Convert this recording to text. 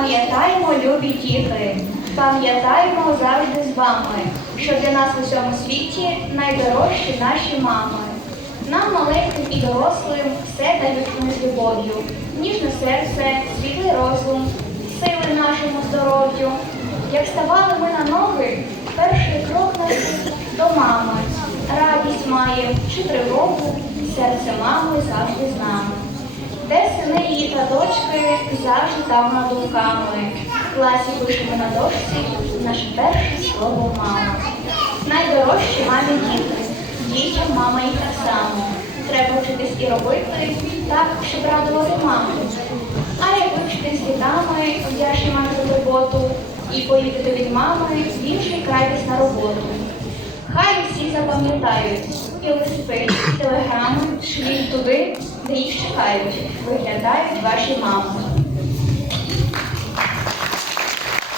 Пам'ятаємо, любі діти, пам'ятаємо завжди з вами, що для нас у цьому світі найдорожчі наші мами. Нам, маленьким і дорослим, все дають вони з любов'ю, ніжне серце, світлий розум, сили нашому здоров'ю. Як ставали ми на ноги, перший крок наш до мами. Радість має чи тривогу, серце мами завжди з нами. Сини її та дочки завжди там думками. В класі пишемо на дошці наше перше слово мама. Найдорожчі мамі діти, дітям мама і так само. Треба вчитись і робити так, щоб радувати маму. А як вивчити з літами, вдячні мамі за турботу, і поїхати від мами в інший край десь на роботу. Хай всі запам'ятають і листи, телеграми шліть туди, де чекають, виглядають ваші мами.